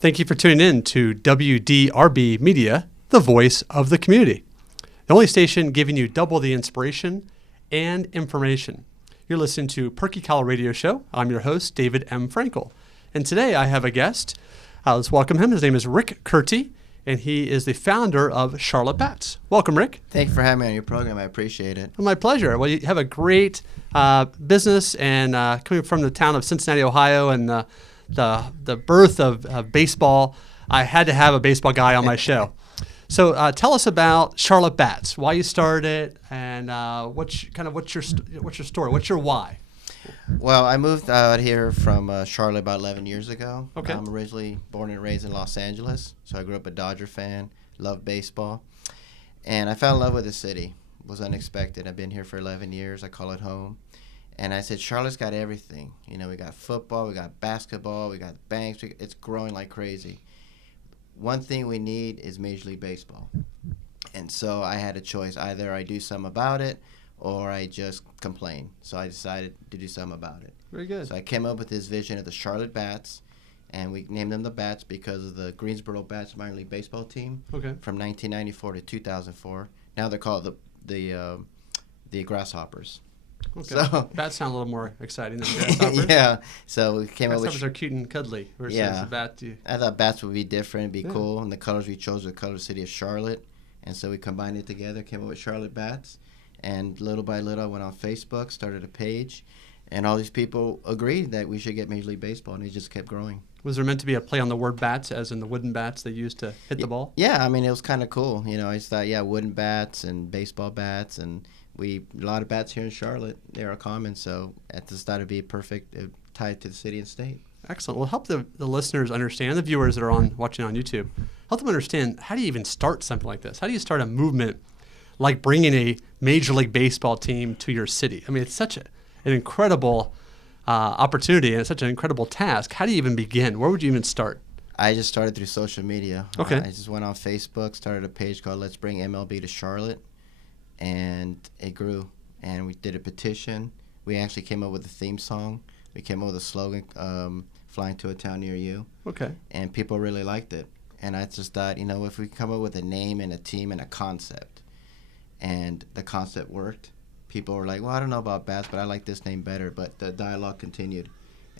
Thank you for tuning in to WDRB Media, the voice of the community. The only station giving you double the inspiration and information. You're listening to Perky Collar Radio Show. I'm your host, David M. Frankel. And today I have a guest. Let's welcome him. His name is Rick Curti, and he is the founder of Charlotte Bats. Welcome, Rick. Thank you for having me on your program. I appreciate it. My pleasure. Well, you have a great business, and coming from the town of Cincinnati, Ohio, and the birth of baseball, I had to have a baseball guy on my show. So tell us about Charlotte Bats, why you started, and what's your story? What's your why? Well, I moved out here from Charlotte about 11 years ago. Okay. I'm originally born and raised in Los Angeles, so I grew up a Dodger fan, loved baseball, and I fell in love with the city. It was unexpected. I've been here for 11 years. I call it home. And I said, Charlotte's got everything. You know, we got football, we got basketball, we got banks. It's growing like crazy. One thing we need is Major League Baseball. And so I had a choice. Either I do something about it or I just complain. So I decided to do something about it. Very good. So I came up with this vision of the Charlotte Bats, and we named them the Bats because of the Greensboro Bats minor league baseball team. Okay. From 1994 to 2004. Now they're called the Grasshoppers. Okay. So Bats sound a little more exciting than grasshoppers. Yeah. So we came up with. Grasshoppers are cute and cuddly versus Yeah. a bat. I thought bats would be different, be cool, and the colors we chose were the color of the city of Charlotte, and so we combined it together, came up with Charlotte Bats, and little by little I went on Facebook, started a page, and all these people agreed that we should get Major League Baseball, and it just kept growing. Was there meant to be a play on the word bats, as in the wooden bats they used to hit the ball? Yeah, I mean, it was kind of cool. You know, I just thought, wooden bats and baseball bats, and a lot of bats here in Charlotte. They are common, so I just thought it'd be perfect tied to the city and state. Excellent. Well, help the listeners understand, the viewers that are watching on YouTube, help them understand, how do you even start something like this? How do you start a movement like bringing a Major League Baseball team to your city? I mean, it's such an incredible opportunity, and it's such an incredible task. How do you even begin? Where would you even start? I just started through social media. Okay. I just went on Facebook, started a page called Let's Bring MLB to Charlotte, and it grew. And we did a petition. We actually came up with a theme song. We came up with a slogan, Flying to a Town Near You. Okay. And people really liked it. And I just thought, if we come up with a name and a team and a concept, and the concept worked, people were like, well, I don't know about bats, but I like this name better. But the dialogue continued.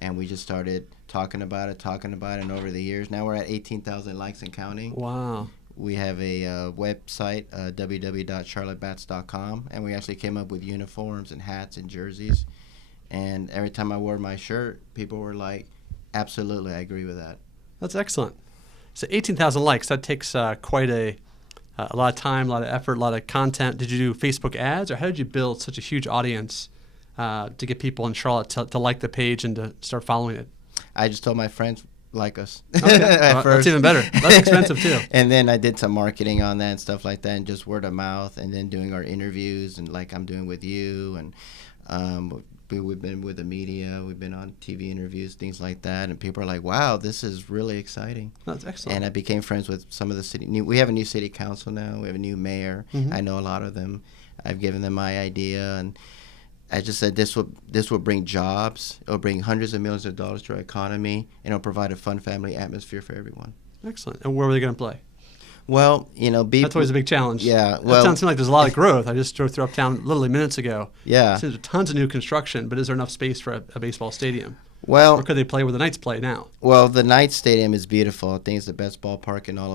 And we just started talking about it, and over the years, now we're at 18,000 likes and counting. Wow. We have a website, www.charlottebats.com, and we actually came up with uniforms and hats and jerseys. And every time I wore my shirt, people were like, absolutely, I agree with that. That's excellent. So 18,000 likes, that takes quite a lot of time, a lot of effort, a lot of content. Did you do Facebook ads, or how did you build such a huge audience to get people in Charlotte to like the page and to start following it? I just told my friends, like us. Okay. That's even better. That's expensive too. And then I did some marketing on that and stuff like that, and just word of mouth, and then doing our interviews, and like I'm doing with you, and we've been with the media, we've been on TV interviews, things like that, and people are like, wow, this is really exciting. That's excellent. And I became friends with some of the city. We have a new city council now. We have a new mayor. Mm-hmm. I know a lot of them. I've given them my idea, and I just said this will bring jobs. It will bring hundreds of millions of dollars to our economy, and it'll provide a fun family atmosphere for everyone. Excellent. And where were they going to play? Well, that's always a big challenge. Yeah. Well, it sounds like there's a lot of growth. I just drove through Uptown literally minutes ago. Yeah. So there's tons of new construction, but is there enough space for a baseball stadium? Well, or could they play where the Knights play now? Well, the Knights Stadium is beautiful. I think it's the best ballpark in all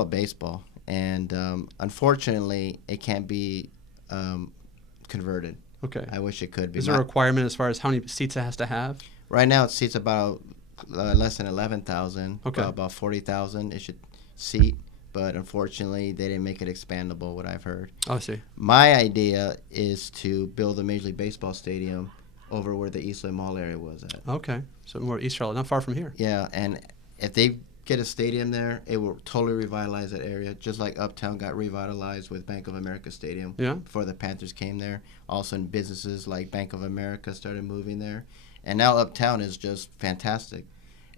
of baseball, and unfortunately, it can't be converted. Okay. I wish it could be. Is there a requirement as far as how many seats it has to have? Right now, it seats about less than 11,000. Okay. About 40,000 it should seat, but unfortunately, they didn't make it expandable, what I've heard. Oh, I see. My idea is to build a Major League Baseball stadium over where the Eastland Mall area was at. Okay. So more East Charlotte, not far from here. Yeah, and if they get a stadium there, it will totally revitalize that area, just like Uptown got revitalized with Bank of America Stadium before the Panthers came there. Also, businesses like Bank of America started moving there. And now Uptown is just fantastic.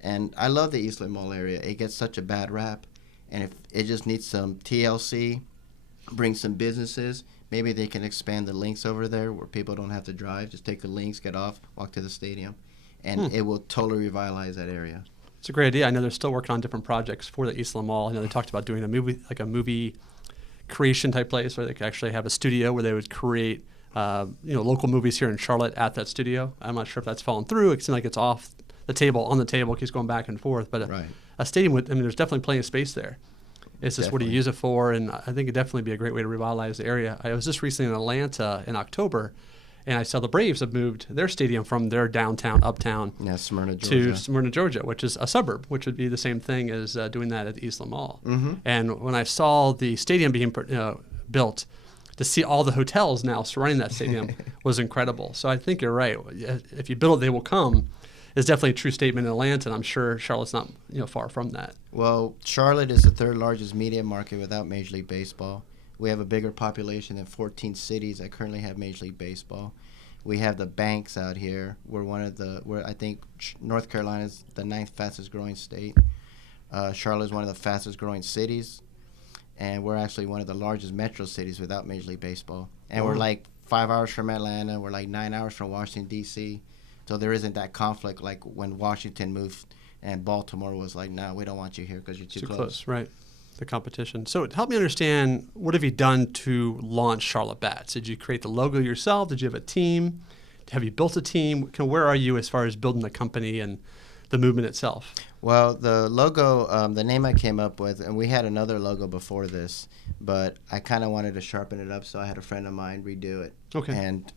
And I love the Eastland Mall area. It gets such a bad rap. And if it just needs some TLC, bring some businesses, maybe they can expand the links over there where people don't have to drive. Just take the links, get off, walk to the stadium. And it will totally revitalize that area. It's a great idea. I know they're still working on different projects for the Eastland Mall. I know they talked about doing a movie creation type place where they could actually have a studio where they would create local movies here in Charlotte at that studio. I'm not sure if that's fallen through. It seems like it's off the table, on the table, keeps going back and forth. But a stadium there's definitely plenty of space there. It's just what do you use it for? And I think it'd definitely be a great way to revitalize the area. I was just recently in Atlanta in October, and I saw the Braves have moved their stadium from their downtown, uptown, Smyrna, to Smyrna, Georgia, which is a suburb, which would be the same thing as doing that at the Eastland Mall. Mm-hmm. And when I saw the stadium being built, to see all the hotels now surrounding that stadium was incredible. So I think you're right. If you build it, they will come. Is definitely a true statement in Atlanta, and I'm sure Charlotte's not far from that. Well, Charlotte is the third largest media market without Major League Baseball. We have a bigger population than 14 cities that currently have Major League Baseball. We have the banks out here. I think North Carolina is the 9th fastest growing state. Charlotte is one of the fastest growing cities, and we're actually one of the largest metro cities without Major League Baseball. And we're like 5 hours from Atlanta. We're like 9 hours from Washington, D.C., so there isn't that conflict like when Washington moved and Baltimore was like, no, we don't want you here because you're too close. Right, the competition. So help me understand, what have you done to launch Charlotte Bats? Did you create the logo yourself? Did you have a team? Have you built a team? Where are you as far as building the company and the movement itself? Well, the logo, the name I came up with, and we had another logo before this, but I kind of wanted to sharpen it up, so I had a friend of mine redo it. Okay. And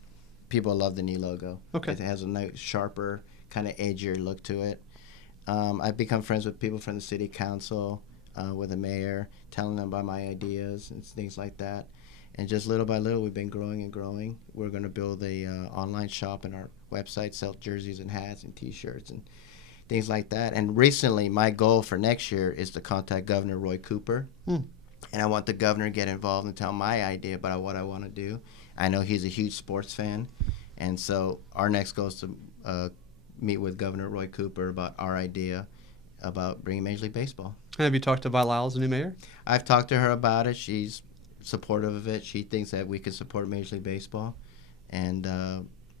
people love the new logo. Okay. It has a nice, sharper, kind of edgier look to it. I've become friends with people from the city council, with the mayor, telling them about my ideas and things like that. And just little by little, we've been growing and growing. We're going to build a online shop in our website, sell jerseys and hats and T-shirts and things like that. And recently, my goal for next year is to contact Governor Roy Cooper. And I want the governor to get involved and tell my idea about what I want to do. I know he's a huge sports fan, and so our next goal is to meet with Governor Roy Cooper about our idea about bringing Major League Baseball. Have you talked to Vi Lyles, the new mayor? I've talked to her about it. She's supportive of it. She thinks that we can support Major League Baseball, and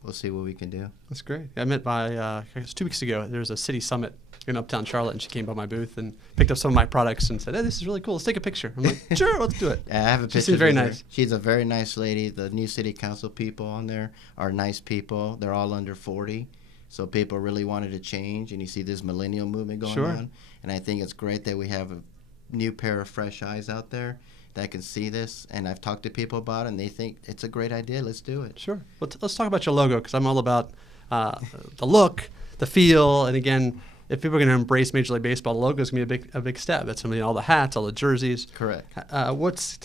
we'll see what we can do. That's great. I met I guess 2 weeks ago, there was a city summit in Uptown Charlotte, and she came by my booth and picked up some of my products and said, hey, this is really cool. Let's take a picture. I'm like, sure, let's do it. Yeah, I have a picture. She seems very nice. She's a very nice lady. The new city council people on there are nice people. They're all under 40. So people really wanted to change, and you see this millennial movement going on. And I think it's great that we have a new pair of fresh eyes out there that can see this. And I've talked to people about it, and they think it's a great idea. Let's do it. Sure. Well, let's talk about your logo, because I'm all about the look, the feel, and again, if people are going to embrace Major League Baseball, the logo is going to be a big step. That's going to be all the hats, all the jerseys. Correct. Tell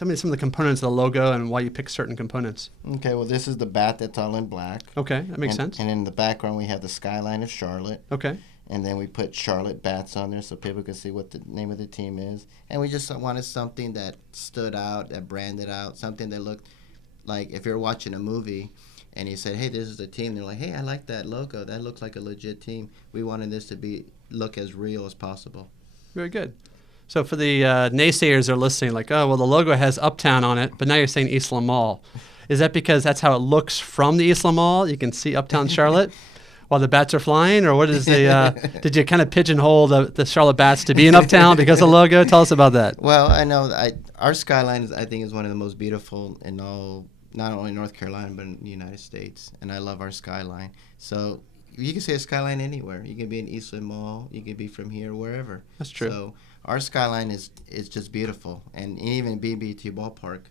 me some of the components of the logo and why you pick certain components. Okay, well, this is the bat that's all in black. Okay, that makes sense. And in the background, we have the skyline of Charlotte. Okay. And then we put Charlotte Bats on there so people can see what the name of the team is. And we just wanted something that stood out, that branded out, something that looked like if you're watching a movie and you said, hey, this is the team. They're like, hey, I like that logo. That looks like a legit team. We wanted this to look as real as possible. Very good. So for the naysayers that are listening, like, oh, well, the logo has Uptown on it, but now you're saying Eastland Mall. Is that because that's how it looks from the Eastland Mall? You can see Uptown Charlotte while the bats are flying? Or what is the did you kind of pigeonhole the Charlotte Bats to be in Uptown because of the logo? Tell us about that. Well, I know our skyline, I think, is one of the most beautiful in all, not only North Carolina, but in the United States. And I love our skyline. So you can see a skyline anywhere. You can be in Eastland Mall. You can be from here, wherever. That's true. So our skyline is just beautiful. And even BB&T Ballpark,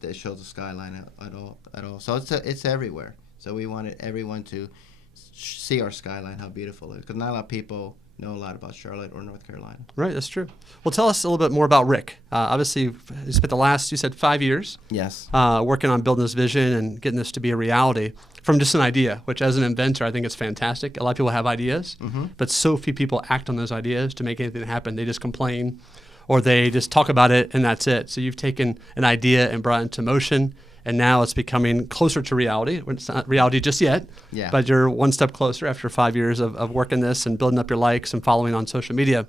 that shows the skyline at all. So it's everywhere. So we wanted everyone to see our skyline, how beautiful it is. Because not a lot of people know a lot about Charlotte or North Carolina. Right, that's true. Well, tell us a little bit more about Rick. Obviously, you spent the last, you said, 5 years. Yes. Working on building this vision and getting this to be a reality from just an idea, which as an inventor, I think is fantastic. A lot of people have ideas, but so few people act on those ideas to make anything happen. They just complain or they just talk about it and that's it. So you've taken an idea and brought it into motion, and now it's becoming closer to reality. It's not reality just yet, but you're one step closer after 5 years of working this and building up your likes and following on social media.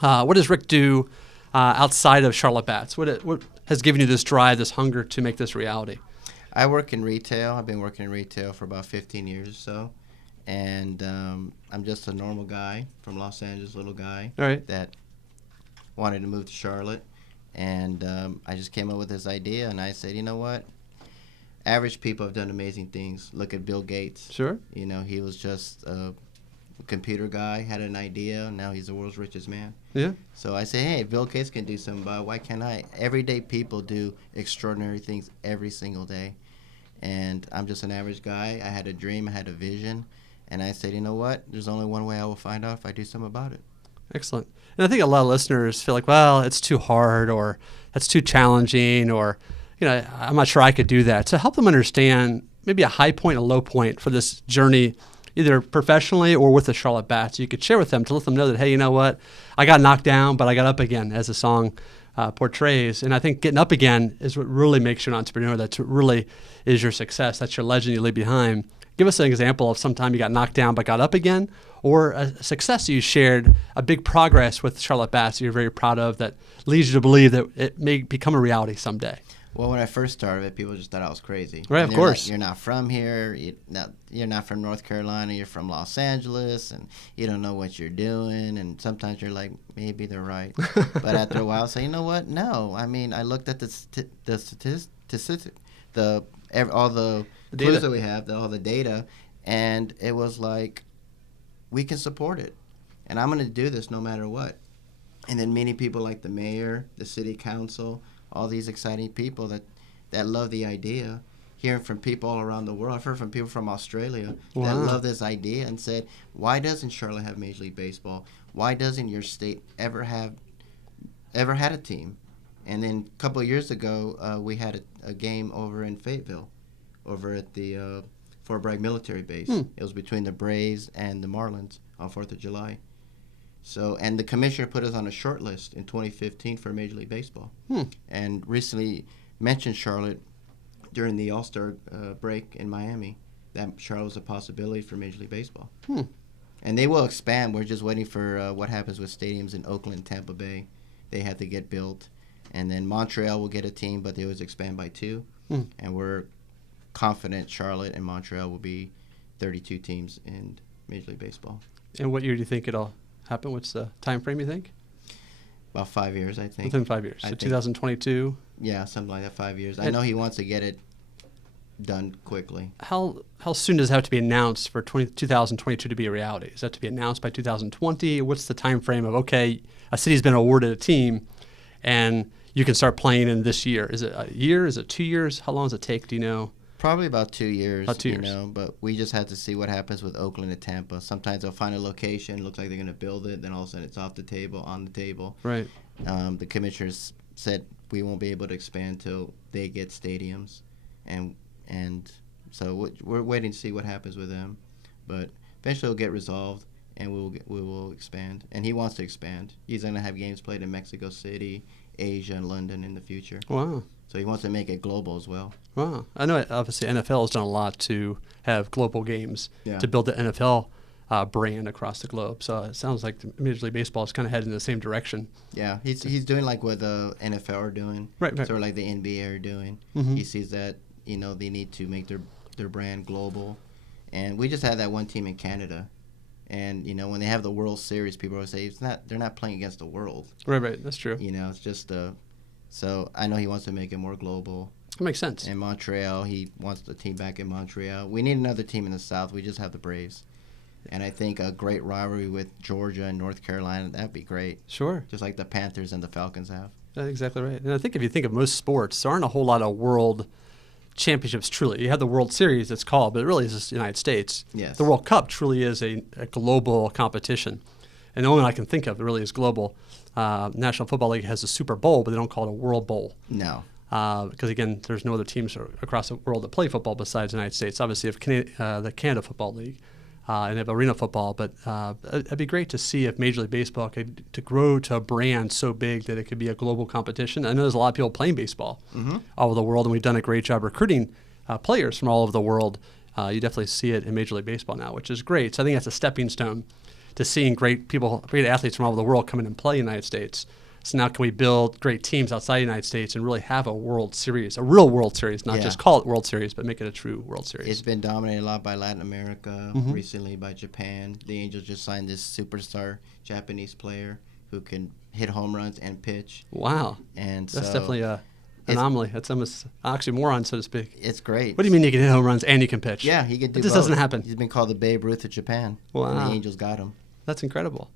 What does Rick do outside of Charlotte Bats? What has given you this drive, this hunger to make this reality? I work in retail. I've been working in retail for about 15 years or so. and I'm just a normal guy from Los Angeles, little guy All right. that wanted to move to Charlotte, and I just came up with this idea, and I said, you know what? Average people have done amazing things. Look at Bill Gates. Sure. You know, he was just a computer guy, had an idea, and now he's the world's richest man. Yeah. So I say, hey, if Bill Gates can do something about it, why can't I? Everyday people do extraordinary things every single day. And I'm just an average guy. I had a dream, I had a vision, and I said, you know what? There's only one way I will find out if I do something about it. Excellent. And I think a lot of listeners feel like, well, it's too hard, or that's too challenging, or, you know, I'm not sure I could do that. So help them understand maybe a high point, a low point for this journey, either professionally or with the Charlotte Bats. You could share with them to let them know that, hey, you know what? I got knocked down, but I got up again, as the song portrays. And I think getting up again is what really makes you an entrepreneur. That's what really is your success. That's your legend you leave behind. Give us an example of some time you got knocked down but got up again, or a success you shared, a big progress with Charlotte Bats that you're very proud of that leads you to believe that it may become a reality someday. Well, when I first started, people just thought I was crazy. Right, of course. Like, you're not from here. You're not from North Carolina. You're from Los Angeles, and you don't know what you're doing. And sometimes you're like, maybe they're right. But after a while, I say, you know what? No. I mean, I looked at the statistics, all the clues that we have, all the data, and it was like, we can support it. And I'm going to do this no matter what. And then many people like the mayor, the city council, all these exciting people that love the idea, hearing from people all around the world. I've heard from people from Australia that love this idea and said, why doesn't Charlotte have Major League Baseball? Why doesn't your state ever had a team? And then a couple of years ago, we had a game over in Fayetteville, over at the Fort Bragg military base. It was between the Braves and the Marlins on 4th of July. So, and the commissioner put us on a short list in 2015 for Major League Baseball, and recently mentioned Charlotte during the All-Star break in Miami, that Charlotte was a possibility for Major League Baseball. And they will expand. We're just waiting for what happens with stadiums in Oakland and Tampa Bay. They have to get built. And then Montreal will get a team, but they always expand by 2. And we're confident Charlotte and Montreal will be 32 teams in Major League Baseball. And what year do you think it'll happen? What's the time frame you think? About 5 years, I think. Within 5 years. So 2022? Yeah, something like that, 5 years. I know he wants to get it done quickly. How soon does it have to be announced for 2022 to be a reality? Is that to be announced by 2020? What's the time frame of, okay, a city's been awarded a team and you can start playing in this year? Is it a year? Is it 2 years? How long does it take? Do you know? Probably about 2 years. About 2 years. Know, but we just have to see what happens with Oakland and Tampa. Sometimes they'll find a location, looks like they're going to build it, then all of a sudden it's off the table, on the table. Right. The commissioners said we won't be able to expand till they get stadiums, and so we're waiting to see what happens with them. But eventually it'll get resolved, and we will expand. And he wants to expand. He's going to have games played in Mexico City, Asia, and London in the future. Wow. So he wants to make it global as well. Wow. I know obviously NFL has done a lot to have global games, to build the NFL brand across the globe. So it sounds like Major League Baseball is kind of heading in the same direction. Yeah, he's doing like what the NFL are doing. Right. Sort of like the NBA are doing. Mm-hmm. He sees that, they need to make their brand global. And we just had that one team in Canada. And, when they have the World Series, people always say they're not playing against the world. Right. That's true. It's just so I know he wants to make it more global. That makes sense. In Montreal, he wants the team back in Montreal. We need another team in the South. We just have the Braves. And I think a great rivalry with Georgia and North Carolina, that'd be great. Sure. Just like the Panthers and the Falcons have. That's exactly right. And I think if you think of most sports, there aren't a whole lot of world championships truly. You have the World Series, it's called, but it really is just the United States. Yes. The World Cup truly is a global competition. And the only one I can think of that really is global. National Football League has a Super Bowl, but they don't call it a World Bowl. No. Because, again, there's no other teams across the world that play football besides the United States. Obviously, you have the Canada Football League and they have arena football. But it'd be great to see if Major League Baseball could to grow to a brand so big that it could be a global competition. I know there's a lot of people playing baseball all over the world, and we've done a great job recruiting players from all over the world. You definitely see it in Major League Baseball now, which is great. So I think that's a stepping stone to seeing great athletes from all over the world come in and play in the United States. So now can we build great teams outside the United States and really have a World Series, a real World Series, not just call it World Series, but make it a true World Series? It's been dominated a lot by Latin America, recently by Japan. The Angels just signed this superstar Japanese player who can hit home runs and pitch. Wow. And that's so definitely an anomaly. That's almost oxymoron, so to speak. It's great. What do you mean you can hit home runs and you can pitch? Yeah, he can do It just both. doesn't happen. He's been called the Babe Ruth of Japan. Wow. And the Angels got him. That's incredible.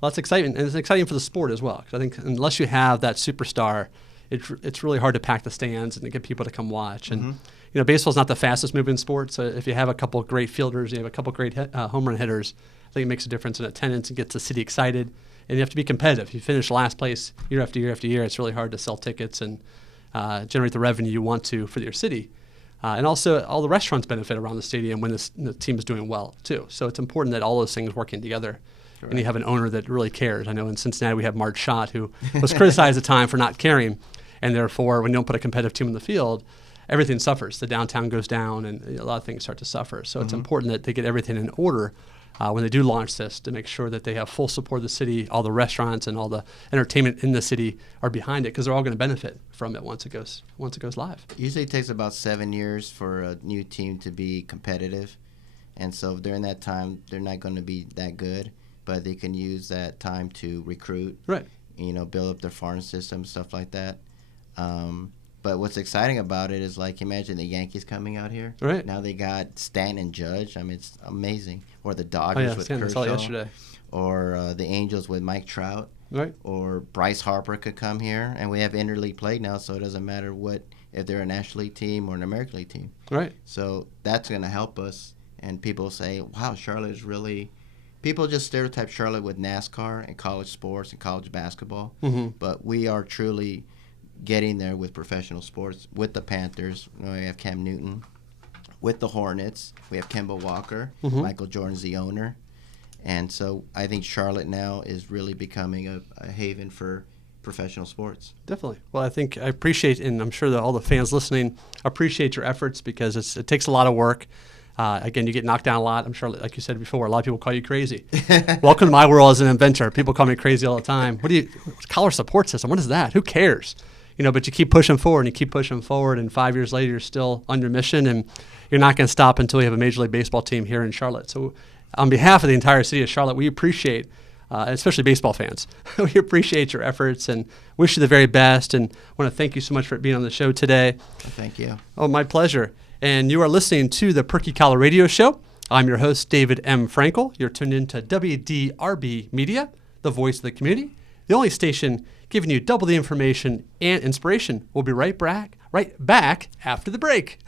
Well, that's exciting, and it's exciting for the sport as well. Because I think unless you have that superstar, it's really hard to pack the stands and to get people to come watch. And baseball's not the fastest moving sport, so if you have a couple of great fielders, you have a couple of great home run hitters, I think it makes a difference in attendance and gets the city excited. And you have to be competitive. If you finish last place year after year after year, it's really hard to sell tickets and generate the revenue you want to for your city. And also, all the restaurants benefit around the stadium when the team is doing well, too. So it's important that all those things working together. Correct. And you have an owner that really cares. I know in Cincinnati we have Marge Schott, who was criticized at the time for not caring. And therefore, when you don't put a competitive team in the field, everything suffers. The downtown goes down, and a lot of things start to suffer. So it's important that they get everything in order when they do launch this, to make sure that they have full support of the city, all the restaurants and all the entertainment in the city are behind it, because they're all going to benefit from it once it goes live. Usually it takes about 7 years for a new team to be competitive. And so during that time, they're not going to be that good, but they can use that time to recruit, right? Build up their farm system, stuff like that. But what's exciting about it is, like, imagine the Yankees coming out here. Right. Now they got Stanton and Judge. I mean, it's amazing. Or the Dodgers with Stanton, Kershaw. I saw yesterday. Or the Angels with Mike Trout. Right. Or Bryce Harper could come here. And we have interleague play now, so it doesn't matter if they're a National League team or an American League team. Right. So that's going to help us. And people say, wow, Charlotte is really... People just stereotype Charlotte with NASCAR and college sports and college basketball. But we are truly getting there with professional sports. With the Panthers, we have Cam Newton. With the Hornets, we have Kemba Walker. Michael Jordan's the owner. And so I think Charlotte now is really becoming a haven for professional sports. Definitely. Well, I appreciate, and I'm sure that all the fans listening appreciate your efforts, because it takes a lot of work. Again, you get knocked down a lot. I'm sure, like you said before, a lot of people call you crazy. Welcome to my world as an inventor. People call me crazy all the time. Collar support system? What is that? Who cares? But you keep pushing forward and you keep pushing forward, and 5 years later, you're still on your mission, and you're not going to stop until you have a Major League Baseball team here in Charlotte. So on behalf of the entire city of Charlotte, we appreciate, especially baseball fans, we appreciate your efforts and wish you the very best, and want to thank you so much for being on the show today. Thank you. Oh, my pleasure. And you are listening to the Perky Collar Radio Show. I'm your host, David M. Frankel. You're tuned into WDRB Media, the voice of the community, the only station giving you double the information and inspiration. We'll be right back after the break.